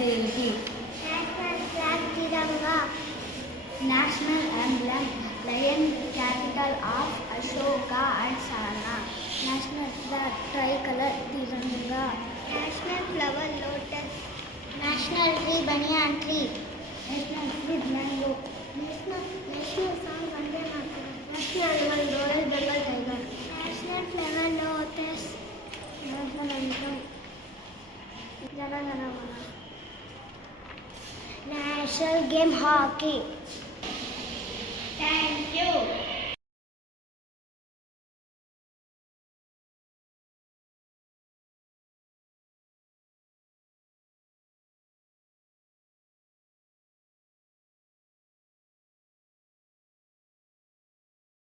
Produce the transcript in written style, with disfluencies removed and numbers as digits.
facility. National flag Tiranga. National emblem lion, capital of Ashoka and Sahana. National flag tricolor Tiranga. National flower lotus. National tree banyan tree. National fruit mango. National song Vande Mataram. National animal Royal Bengal tiger. National flower lotus. National anthem Jana Gana Mana. National game hockey.